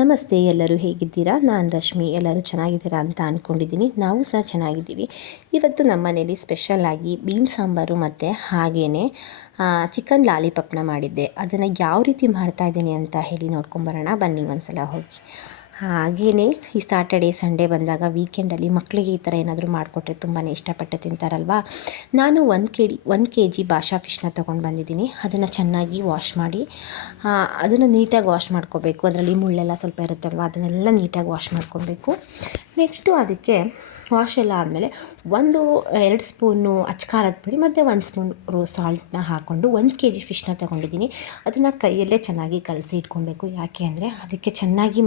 ನಮಸ್ತೆ, ಎಲ್ಲರೂ ಹೇಗಿದ್ದೀರಾ? ನಾನು ರಶ್ಮಿ. ಎಲ್ಲರೂ ಚೆನ್ನಾಗಿದ್ದೀರಾ ಅಂತ ಅಂದ್ಕೊಂಡಿದ್ದೀನಿ. ನಾವು ಸಹ ಚೆನ್ನಾಗಿದ್ದೀವಿ. ಇವತ್ತು ನಮ್ಮ ಮನೇಲಿ ಸ್ಪೆಷಲ್ಲಾಗಿ ಬೀನ್ ಸಾಂಬಾರು ಮತ್ತು ಹಾಗೆಯೇ ಚಿಕನ್ ಲಾಲಿಪಾಪ್ನ ಮಾಡಿದ್ದೆ. ಅದನ್ನು ಯಾವ ರೀತಿ ಮಾಡ್ತಾಯಿದ್ದೀನಿ ಅಂತ ಹೇಳಿ ನೋಡ್ಕೊಂಬರೋಣ ಬನ್ನಿ ಒಂದ್ಸಲ ಹೋಗಿ. ಹಾಗೆಯೇ ಈ ಸಾಟರ್ಡೆ ಸಂಡೇ ಬಂದಾಗ ವೀಕೆಂಡಲ್ಲಿ ಮಕ್ಕಳಿಗೆ ಈ ಥರ ಏನಾದರೂ ಮಾಡಿಕೊಟ್ರೆ ತುಂಬಾ ಇಷ್ಟಪಟ್ಟು ತಿಂತಾರಲ್ವ. ನಾನು 1 kg ಬಾಷಾ ಫಿಶ್ನ ತೊಗೊಂಡು ಬಂದಿದ್ದೀನಿ. ಅದನ್ನು ಚೆನ್ನಾಗಿ ವಾಶ್ ಮಾಡಿ ಅದನ್ನು ನೀಟಾಗಿ ವಾಶ್ ಮಾಡ್ಕೋಬೇಕು. ಅದರಲ್ಲಿ ಮುಳ್ಳೆಲ್ಲ ಸ್ವಲ್ಪ ಇರುತ್ತಲ್ವ, ಅದನ್ನೆಲ್ಲ ನೀಟಾಗಿ ವಾಶ್ ಮಾಡ್ಕೊಬೇಕು. ನೆಕ್ಸ್ಟು ಅದಕ್ಕೆ ವಾಶ್ ಎಲ್ಲ ಆದಮೇಲೆ 2 ಸ್ಪೂನು ಖಾರದ ಪುಡಿ ಮತ್ತು 1 ಸ್ಪೂನ್ ಸಾಲ್ಟನ್ನ ಹಾಕ್ಕೊಂಡು 1 kg ಫಿಶ್ನ ತೊಗೊಂಡಿದ್ದೀನಿ. ಅದನ್ನು ಕೈಯಲ್ಲೇ ಚೆನ್ನಾಗಿ ಕಲಸಿ ಇಟ್ಕೊಬೇಕು. ಯಾಕೆ ಅಂದರೆ ಅದಕ್ಕೆ ಚೆನ್ನಾಗಿ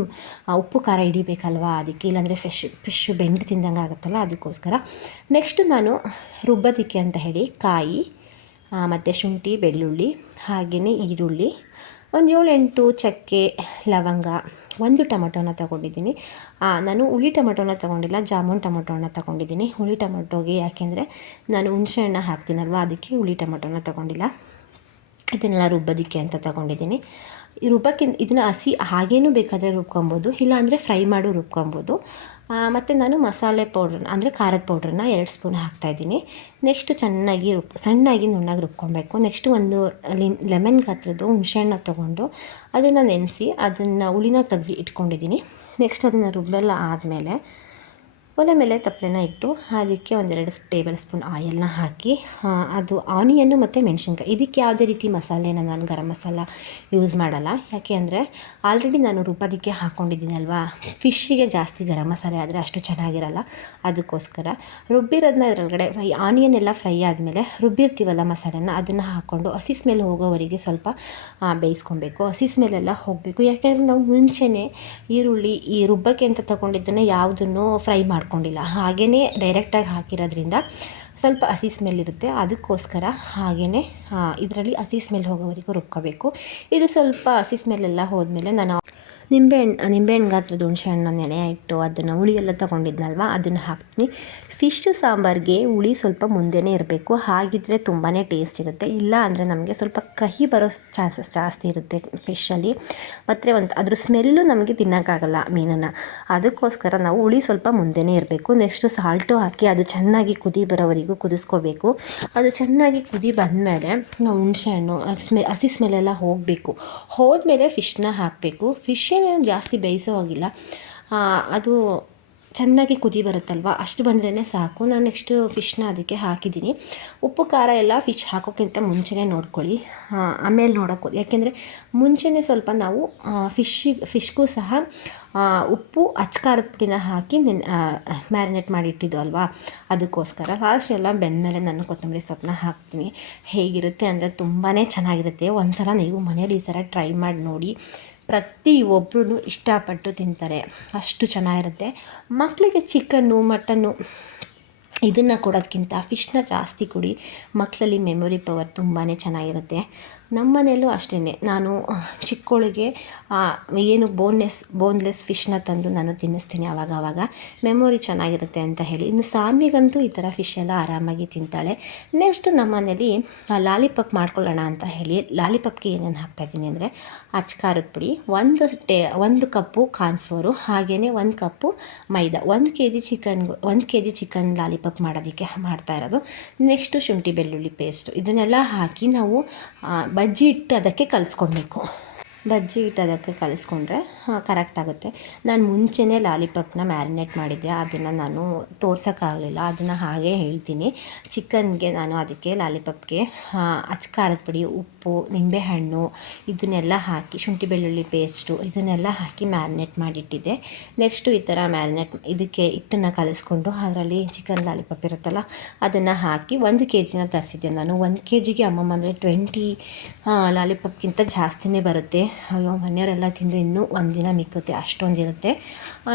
ಉಪ್ಪು ಖಾರ ಹಿಡಿಬೇಕಲ್ವ, ಅದಕ್ಕೆ. ಇಲ್ಲಾಂದರೆ ಫಿಶ್ ಬೆಂಡು ತಿಂದಂಗೆ ಆಗುತ್ತಲ್ಲ, ಅದಕ್ಕೋಸ್ಕರ. ನೆಕ್ಸ್ಟು ನಾನು ರುಬ್ಬೋದಕ್ಕೆ ಅಂತ ಹೇಳಿ ಕಾಯಿ ಮತ್ತು ಶುಂಠಿ, ಬೆಳ್ಳುಳ್ಳಿ, ಹಾಗೆಯೇ ಈರುಳ್ಳಿ, ಒಂದು 7-8 ಚಕ್ಕೆ, ಲವಂಗ, 1 ಟೊಮೊಟೊನ ತೊಗೊಂಡಿದ್ದೀನಿ. ನಾನು ಹುಳಿ ಟೊಮೊಟೊನ ತೊಗೊಂಡಿಲ್ಲ, ಜಾಮೂನ್ ಟೊಮೊಟೊನ ತೊಗೊಂಡಿದ್ದೀನಿ. ಹುಳಿ ಟೊಮೊಟೊಗೆ ಯಾಕೆಂದರೆ ನಾನು ಹುಣಸೆ ಹಣ್ಣು ಹಾಕ್ತೀನಲ್ವ, ಅದಕ್ಕೆ ಹುಳಿ ಟೊಮೊಟೊನ ತೊಗೊಂಡಿಲ್ಲ. ಇದನ್ನೆಲ್ಲ ರುಬ್ಬೋದಕ್ಕೆ ಅಂತ ತೊಗೊಂಡಿದ್ದೀನಿ. ಇದನ್ನು ಹಸಿ ಹಾಗೇನೂ ಬೇಕಾದರೆ ರುಬ್ಕೊಬೋದು, ಇಲ್ಲಾಂದರೆ ಫ್ರೈ ಮಾಡು ರುಬ್ಕೊಬೋದು. ಮತ್ತು ನಾನು ಮಸಾಲೆ ಪೌಡ್ರನ್ನ ಅಂದರೆ ಖಾರದ ಪೌಡ್ರನ್ನ 2 ಸ್ಪೂನ್ ಹಾಕ್ತಾಯಿದ್ದೀನಿ. ನೆಕ್ಸ್ಟು ಚೆನ್ನಾಗಿ ಸಣ್ಣಾಗಿ ನುಣ್ಣಗೆ ರುಬ್ಕೊಬೇಕು. ನೆಕ್ಸ್ಟು ಒಂದು ಲೆಮನ್ ಗಾತ್ರದ್ದು ಹುಣಸೆಹಣ್ಣು ತೊಗೊಂಡು ಅದನ್ನು ನೆನೆಸಿ ಅದನ್ನು ಹುಳಿನ ತೆಗೆದು ಇಟ್ಕೊಂಡಿದ್ದೀನಿ. ನೆಕ್ಸ್ಟ್ ಅದನ್ನು ರುಬ್ಬೆಲ್ಲ ಆದಮೇಲೆ ಒಲೆ ಮೇಲೆ ತಪ್ಪಲೆನ ಇಟ್ಟು ಅದಕ್ಕೆ 1-2 ಟೇಬಲ್ ಸ್ಪೂನ್ ಆಯಿಲ್ನ ಹಾಕಿ ಅದು ಆನಿಯನ್ನು ಮತ್ತು ಮೆಣಸಿನ್ಕಾಯಿ, ಇದಕ್ಕೆ ಯಾವುದೇ ರೀತಿ ಮಸಾಲೆನ ನಾನು ಗರಂ ಮಸಾಲ ಯೂಸ್ ಮಾಡಲ್ಲ. ಯಾಕೆ ಅಂದರೆ ಆಲ್ರೆಡಿ ನಾನು ರುಬ್ಬೋದಕ್ಕೆ ಹಾಕ್ಕೊಂಡಿದ್ದೀನಲ್ವ, ಫಿಶ್ಶಿಗೆ ಜಾಸ್ತಿ ಗರಂ ಮಸಾಲೆ ಆದರೆ ಅಷ್ಟು ಚೆನ್ನಾಗಿರಲ್ಲ. ಅದಕ್ಕೋಸ್ಕರ ರುಬ್ಬಿರೋದನ್ನ ಇದರೊಳಗಡೆ ಆನಿಯನ್ ಎಲ್ಲ ಫ್ರೈ ಆದಮೇಲೆ ರುಬ್ಬಿರ್ತೀವಲ್ಲ ಮಸಾಲೆನ, ಅದನ್ನು ಹಾಕ್ಕೊಂಡು ಹಸಿ ಸ್ಮೆಲ್ ಹೋಗೋವರೆಗೆ ಸ್ವಲ್ಪ ಬೇಯಿಸ್ಕೊಬೇಕು. ಹಸಿ ಸ್ಮೆಲ್ಲೆಲ್ಲ ಹೋಗಬೇಕು. ಯಾಕೆಂದರೆ ನಾವು ಮುಂಚೆನೇ ಈರುಳ್ಳಿ ಈ ರುಬ್ಬಕ್ಕೆ ಅಂತ ತೊಗೊಂಡಿದ್ದನ್ನು ಯಾವುದನ್ನು ಫ್ರೈ ಮಾಡ್ಕೊಂಡಿಲ್ಲ, ಹಾಗೆಯೇ ಡೈರೆಕ್ಟಾಗಿ ಹಾಕಿರೋದ್ರಿಂದ ಸ್ವಲ್ಪ ಹಸಿ ಸ್ಮೆಲ್ ಇರುತ್ತೆ. ಅದಕ್ಕೋಸ್ಕರ ಹಾಗೆಯೇ ಇದರಲ್ಲಿ ಹಸಿ ಸ್ಮೆಲ್ ಹೋಗೋವರೆಗೂ ರುಬ್ಕೋಬೇಕು. ಇದು ಸ್ವಲ್ಪ ಹಸಿ ಸ್ಮೆಲ್ಲೆಲ್ಲ ಹೋದ್ಮೇಲೆ ನಾನು ನಿಂಬೆಹಣ್ಣು ಗಾತ್ರದ ಹುಣಸೆ ಹಣ್ಣು ನೆನೆ ಇಟ್ಟು ಅದನ್ನು ಹುಳಿ ಎಲ್ಲ ತೊಗೊಂಡಿದ್ನಲ್ವ, ಅದನ್ನು ಹಾಕ್ತೀನಿ. ಫಿಶ್ ಸಾಂಬಾರಿಗೆ ಹುಳಿ ಸ್ವಲ್ಪ ಮುಂದೆನೇ ಇರಬೇಕು, ಹಾಗಿದ್ದರೆ ತುಂಬಾ ಟೇಸ್ಟ್ ಇರುತ್ತೆ. ಇಲ್ಲ ಅಂದರೆ ನಮಗೆ ಸ್ವಲ್ಪ ಕಹಿ ಬರೋ ಚಾನ್ಸಸ್ ಜಾಸ್ತಿ ಇರುತ್ತೆ ಫಿಶಲ್ಲಿ. ಮತ್ತು ಅದ್ರ ಸ್ಮೆಲ್ಲು ನಮಗೆ ತಿನ್ನೋಕ್ಕಾಗಲ್ಲ ಮೀನನ್ನು. ಅದಕ್ಕೋಸ್ಕರ ನಾವು ಹುಳಿ ಸ್ವಲ್ಪ ಮುಂದೆನೇ ಇರಬೇಕು. ನೆಕ್ಸ್ಟು ಸಾಲ್ಟು ಹಾಕಿ ಅದು ಚೆನ್ನಾಗಿ ಕುದಿ ಬರೋವರೆಗೂ ಕುದಿಸ್ಕೋಬೇಕು. ಅದು ಚೆನ್ನಾಗಿ ಕುದಿ ಬಂದಮೇಲೆ ನಾವು ಹುಣಸೆ ಹಣ್ಣು ಹಸಿ ಸ್ಮೆಲ್ಲೆಲ್ಲ ಹೋಗಬೇಕು. ಹೋದ್ಮೇಲೆ ಫಿಶ್ನ ಹಾಕಬೇಕು. ಫಿಶ್ಶೇನು ಜಾಸ್ತಿ ಬೇಯಿಸೋ ಹೋಗಿಲ್ಲ, ಅದು ಚೆನ್ನಾಗಿ ಕುದಿ ಬರುತ್ತಲ್ವ, ಅಷ್ಟು ಬಂದ್ರೇ ಸಾಕು. ನಾನು ನೆಕ್ಸ್ಟು ಫಿಶ್ನ ಅದಕ್ಕೆ ಹಾಕಿದ್ದೀನಿ. ಉಪ್ಪು ಖಾರ ಎಲ್ಲ ಫಿಶ್ ಹಾಕೋಕ್ಕಿಂತ ಮುಂಚೆನೇ ನೋಡ್ಕೊಳ್ಳಿ, ಆಮೇಲೆ ನೋಡೋಕ್ಕೋ. ಯಾಕೆಂದರೆ ಮುಂಚೆನೇ ಸ್ವಲ್ಪ ನಾವು ಫಿಶ್ಗೂ ಸಹ ಉಪ್ಪು ಖಾರದ ಪುಡಿನ ಹಾಕಿ ಮ್ಯಾರಿನೇಟ್ ಮಾಡಿಟ್ಟಿದ್ದು ಅಲ್ವಾ, ಅದಕ್ಕೋಸ್ಕರ. ಲಾಸ್ಟ್ ಎಲ್ಲ ಬೆಂದಮೇಲೆ ನಾನು ಕೊತ್ತಂಬರಿ ಸೊಪ್ಪನ್ನ ಹಾಕ್ತೀನಿ. ಹೇಗಿರುತ್ತೆ ಅಂದರೆ ತುಂಬಾ ಚೆನ್ನಾಗಿರುತ್ತೆ. ಒಂದು ಸಲ ನೀವು ಮನೇಲಿ ಈ ಥರ ಟ್ರೈ ಮಾಡಿ ನೋಡಿ. ಪ್ರತಿಯೊಬ್ಬರೂ ಇಷ್ಟಪಟ್ಟು ತಿಂತಾರೆ, ಅಷ್ಟು ಚೆನ್ನಾಗಿರುತ್ತೆ. ಮಕ್ಕಳಿಗೆ ಚಿಕನ್ನು, ಮಟನ್ನು ಇದನ್ನು ಕೊಡೋದಕ್ಕಿಂತ ಫಿಶ್ನ ಜಾಸ್ತಿ ಕೊಡಿ. ಮಕ್ಕಳಲ್ಲಿ ಮೆಮೊರಿ ಪವರ್ ತುಂಬಾ ಚೆನ್ನಾಗಿರುತ್ತೆ. ನಮ್ಮ ಮನೆಯಲ್ಲೂ ಅಷ್ಟೇ, ನಾನು ಚಿಕ್ಕವಳಿಗೆ ಏನು ಬೋನ್ಲೆಸ್ ಫಿಶ್ನ ತಂದು ನಾನು ತಿನ್ನಿಸ್ತೀನಿ ಆವಾಗ. ಮೆಮೊರಿ ಚೆನ್ನಾಗಿರುತ್ತೆ ಅಂತ ಹೇಳಿ. ಇನ್ನು ಸಾನ್ವಿಗಂತೂ ಈ ಥರ ಫಿಶ್ ಎಲ್ಲ ಆರಾಮಾಗಿ ತಿಂತಾಳೆ. ನೆಕ್ಸ್ಟು ನಮ್ಮ ಮನೇಲಿ ಲಾಲಿಪಾಪ್ ಮಾಡ್ಕೊಳ್ಳೋಣ ಅಂತ ಹೇಳಿ ಲಾಲಿಪಾಪ್ಗೆ ಏನೇನು ಹಾಕ್ತಾಯಿದ್ದೀನಿ ಅಂದರೆ ಖಾರದ ಪುಡಿ, 1 ಕಪ್ಪು ಕಾರ್ನ್ಫ್ಲೋರು, ಹಾಗೆಯೇ 1 ಕಪ್ಪು ಮೈದಾ, 1 kg ಚಿಕನ್ ಲಾಲಿಪಾಪ್ ಮಾಡೋದಕ್ಕೆ ಮಾಡ್ತಾ ಇರೋದು. ನೆಕ್ಸ್ಟು ಶುಂಠಿ ಬೆಳ್ಳುಳ್ಳಿ ಪೇಸ್ಟು, ಇದನ್ನೆಲ್ಲ ಹಾಕಿ ನಾವು ಬಜ್ಜಿ ಹಿಟ್ಟು ಅದಕ್ಕೆ ಕಲಿಸ್ಕೊಬೇಕು. ಬಜ್ಜಿ ಹಿಟ್ಟು ಅದಕ್ಕೆ ಕಲಿಸ್ಕೊಂಡ್ರೆ ಕರೆಕ್ಟ್ ಆಗುತ್ತೆ. ನಾನು ಮುಂಚೆನೇ ಲಾಲಿಪಾಪ್ನ ಮ್ಯಾರಿನೇಟ್ ಮಾಡಿದ್ದೆ, ಅದನ್ನು ನಾನು ತೋರ್ಸೋಕ್ಕಾಗಲಿಲ್ಲ, ಅದನ್ನು ಹಾಗೇ ಹೇಳ್ತೀನಿ. ಚಿಕನ್ಗೆ ನಾನು ಅದಕ್ಕೆ ಲಾಲಿಪಾಪ್ಗೆ ಖಾರದ ಪುಡಿ, ಉಪ್ಪು, ನಿಂಬೆಹಣ್ಣು ಇದನ್ನೆಲ್ಲ ಹಾಕಿ, ಶುಂಠಿ ಬೆಳ್ಳುಳ್ಳಿ ಪೇಸ್ಟು ಇದನ್ನೆಲ್ಲ ಹಾಕಿ ಮ್ಯಾರಿನೇಟ್ ಮಾಡಿಟ್ಟಿದ್ದೆ. ನೆಕ್ಸ್ಟು ಈ ಥರ ಇದಕ್ಕೆ ಹಿಟ್ಟನ್ನು ಕಲಿಸ್ಕೊಂಡು ಅದರಲ್ಲಿ ಚಿಕನ್ ಲಾಲಿಪಾಪ್ ಇರುತ್ತಲ್ಲ ಅದನ್ನು ಹಾಕಿ 1 kgನ ತರಿಸಿದ್ದೆ ನಾನು. 1 kgಗೆ ಅಮ್ಮಮ್ಮ ಅಂದರೆ 20 ಲಾಲಿಪಾಪ್ಗಿಂತ ಜಾಸ್ತಿನೇ ಬರುತ್ತೆ. ಅಯ್ಯೋ, ಮನೆಯವರೆಲ್ಲ ತಿಂದು ಇನ್ನೂ ಒಂದಿನ ಮಿಕ್ಕುತ್ತೆ, ಅಷ್ಟೊಂದಿರುತ್ತೆ.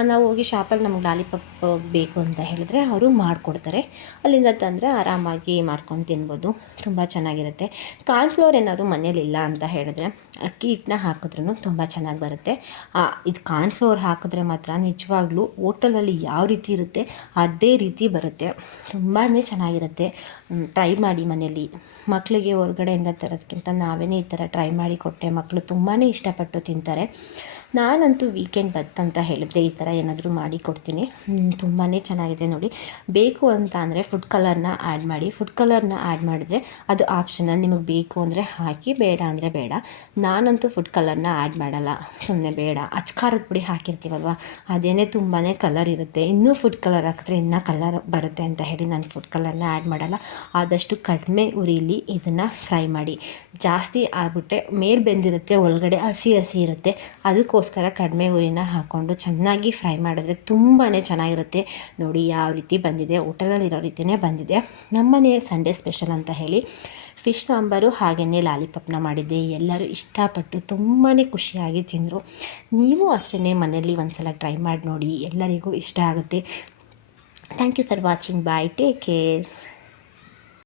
ನಾವು ಹೋಗಿ ಶಾಪಲ್ಲಿ ನಮ್ಗೆ ಲಾಲಿಪಾಪ್ ಬೇಕು ಅಂತ ಹೇಳಿದ್ರೆ ಅವರು ಮಾಡಿಕೊಡ್ತಾರೆ. ಅಲ್ಲಿಂದ ತಂದರೆ ಆರಾಮಾಗಿ ಮಾಡ್ಕೊಂಡು ತಿನ್ಬೋದು, ತುಂಬ ಚೆನ್ನಾಗಿರುತ್ತೆ. ಕಾರ್ನ್ಫ್ಲೋರ್ ಏನಾದ್ರು ಮನೇಲಿಲ್ಲ ಅಂತ ಹೇಳಿದ್ರೆ ಅಕ್ಕಿ ಹಿಟ್ಟನ್ನ ಹಾಕಿದ್ರೂ ತುಂಬ ಚೆನ್ನಾಗಿ ಬರುತ್ತೆ. ಇದು ಕಾರ್ನ್ಫ್ಲೋರ್ ಹಾಕಿದ್ರೆ ಮಾತ್ರ ನಿಜವಾಗ್ಲೂ ಹೋಟೆಲಲ್ಲಿ ಯಾವ ರೀತಿ ಇರುತ್ತೆ ಅದೇ ರೀತಿ ಬರುತ್ತೆ, ತುಂಬಾ ಚೆನ್ನಾಗಿರುತ್ತೆ. ಟ್ರೈ ಮಾಡಿ ಮನೇಲಿ. ಮಕ್ಕಳಿಗೆ ಹೊರಗಡೆಯಿಂದ ತರೋದಕ್ಕಿಂತ ನಾವೇ ಈ ಥರ ಟ್ರೈ ಮಾಡಿ ಕೊಟ್ಟರೆ ಮಕ್ಕಳು ತುಂಬಾ ಇಷ್ಟಪಟ್ಟು ತಿಂತಾರೆ. ನಾನಂತೂ ವೀಕೆಂಡ್ ಬಂತಂತ ಹೇಳಿದ್ರೆ ಈ ಥರ ಏನಾದರೂ ಮಾಡಿ ಕೊಡ್ತೀನಿ. ತುಂಬಾ ಚೆನ್ನಾಗಿದೆ ನೋಡಿ. ಬೇಕು ಅಂತ ಅಂದರೆ ಫುಡ್ ಕಲರ್ನ ಆ್ಯಡ್ ಮಾಡಿ. ಫುಡ್ ಕಲರ್ನ ಆ್ಯಡ್ ಮಾಡಿದ್ರೆ ಅದು ಆಪ್ಷನಲ್, ನಿಮಗೆ ಬೇಕು ಅಂದರೆ ಹಾಕಿ, ಬೇಡ ಅಂದರೆ ಬೇಡ. ನಾನಂತೂ ಫುಡ್ ಕಲರ್ನ ಆ್ಯಡ್ ಮಾಡಲ್ಲ, ಸುಮ್ಮನೆ ಬೇಡ. ಅಚ್ಕಾರದ ಪುಡಿ ಹಾಕಿರ್ತೀವಲ್ವ, ಅದೇನೇ ತುಂಬಾ ಕಲರ್ ಇರುತ್ತೆ, ಇನ್ನೂ ಫುಡ್ ಕಲರ್ ಹಾಕಿದ್ರೆ ಇನ್ನೂ ಕಲರ್ ಬರುತ್ತೆ ಅಂತ ಹೇಳಿ ನಾನು ಫುಡ್ ಕಲರ್ನ ಆ್ಯಡ್ ಮಾಡಲ್ಲ. ಆದಷ್ಟು ಕಡಿಮೆ ಉರಿಲಿ ಇದನ್ನು ಫ್ರೈ ಮಾಡಿ. ಜಾಸ್ತಿ ಆಗ್ಬಿಟ್ಟೆ ಮೇಲೆ ಬೆಂದಿರುತ್ತೆ, ಒಳಗಡೆ ಹಸಿ ಹಸಿ ಇರುತ್ತೆ. ಅದಕ್ಕೋಸ್ಕರ ಕಡಿಮೆ ಉರಿನ ಹಾಕ್ಕೊಂಡು ಚೆನ್ನಾಗಿ ಫ್ರೈ ಮಾಡಿದ್ರೆ ತುಂಬಾ ಚೆನ್ನಾಗಿರುತ್ತೆ. ನೋಡಿ ಯಾವ ರೀತಿ ಬಂದಿದೆ, ಹೋಟೆಲಲ್ಲಿರೋ ರೀತಿಯೇ ಬಂದಿದೆ. ನಮ್ಮನೆ ಸಂಡೇ ಸ್ಪೆಷಲ್ ಅಂತ ಹೇಳಿ ಫಿಶ್ ಸಾಂಬಾರು ಹಾಗೆಯೇ ಲಾಲಿಪಾಪ್ನ ಮಾಡಿದ್ದೆ. ಎಲ್ಲರೂ ಇಷ್ಟಪಟ್ಟು ತುಂಬಾ ಖುಷಿಯಾಗಿ ತಿಂದರು. ನೀವು ಅಷ್ಟೇ ಮನೆಯಲ್ಲಿ ಒಂದು ಸಲ ಟ್ರೈ ಮಾಡಿ ನೋಡಿ, ಎಲ್ಲರಿಗೂ ಇಷ್ಟ ಆಗುತ್ತೆ. Thank you for watching. Bye, take care.